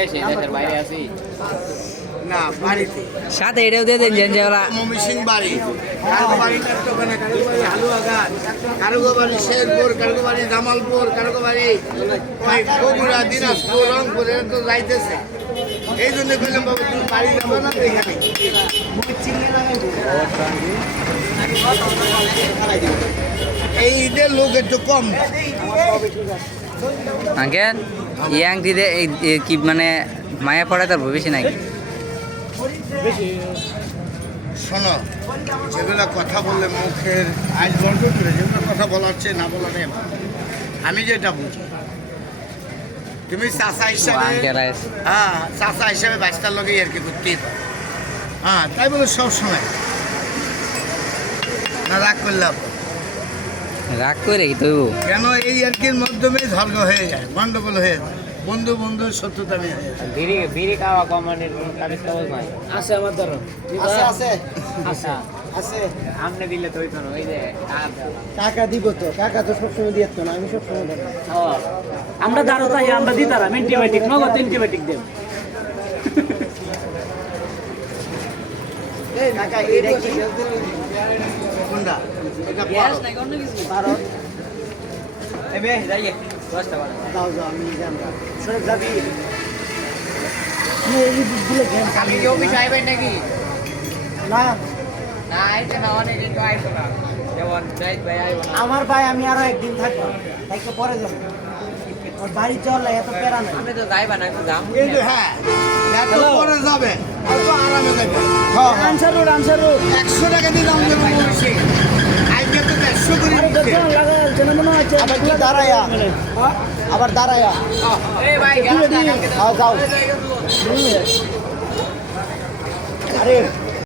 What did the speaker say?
দেশের বাইরে আছি না বাড়িতে সাথে এটাও দিয়ে দেন জেনজেওয়ালা মমিসিং বাড়ি কারগো বাড়ি কাট্টখানা কারগো বাড়ি হালুয়াঘাট কারগো বাড়ি শেরপুর কারগো বাড়ি জামালপুর কারগো বাড়ি ওই বগুড়া দিনাজপুর রংপুর এরা তো যাইতেছে এই জন্য বললাম বাবা তুমি বাড়ি যাবো না তো এখানে এই ঈদের লোক একটু কম আঙ্কেল ইয়াং দিদে কি মানে মায়া পড়ে তার ভবিষ্যৎ নাকি শোনো যেগুলো কথা বললে মুখের আইন বন্ধ করে যেগুলো কথা বলার চেয়ে না বলাটাই ভালো। আমি যেটা বুঝি তুমি চাষা হিসাবে হ্যাঁ চাষা হিসাবে বাচ্চার লোকেই আর কি করতেই পারো হ্যাঁ তাই বলে সবসময় না রাগ করলাম রাগ করে কি তবু কেন এই আর কির মাধ্যমে ঝগড়া হয়ে যায় গন্ডগোল হয়ে যায় বন্ধু বন্ধু শত্রুতা হয়ে যায় বিড়ি খাওয়া কমানোর কাগজ কাগজ নাই আছে আমার ধরো আছে আচ্ছা আছে আমনে দিলে তো হইতো না ওই যে কাকা দিব তো কাকা তো সবসময় দিয়ে না আমি সবসময় দেব আমরা দাঁড়ো তাই আমরা দিতারাম অ্যান্টিবায়োটিক নগদ অ্যান্টিবায়োটিক দেব এই কাকা এটা কি কোনটা এটা গ্যাস পারো। নাই অন্য কিছু পারো এবে যাই 10টা বাজে দাও দাও আমি জানলা সরে যাবি এই দিলে গেম কালকে কি অফিস আইবেন নাকি না না আইতে না অনেক দিন তো আইতো না যেমন জাহিদ ভাই আইবো না আমার ভাই আমি আরো একদিন থাকবো তাইকে পরে যাবো ওর বাড়ি চলে এত প্যারা নাই আপনি তো যাইবা না একটু যাম কিন্তু হ্যাঁ এত পরে যাবে এত আরামে যাবে হ্যাঁ হ্যাঁ আনসার রোড 100 টাকা দিলাম দেবো বলছি আজকে তো 100 করে দিচ্ছে মনে হচ্ছে আবার কি দাঁড়ায়া আবার দাঁড়ায়া এই ভাই গেলাম না কালকে তো যাও আরে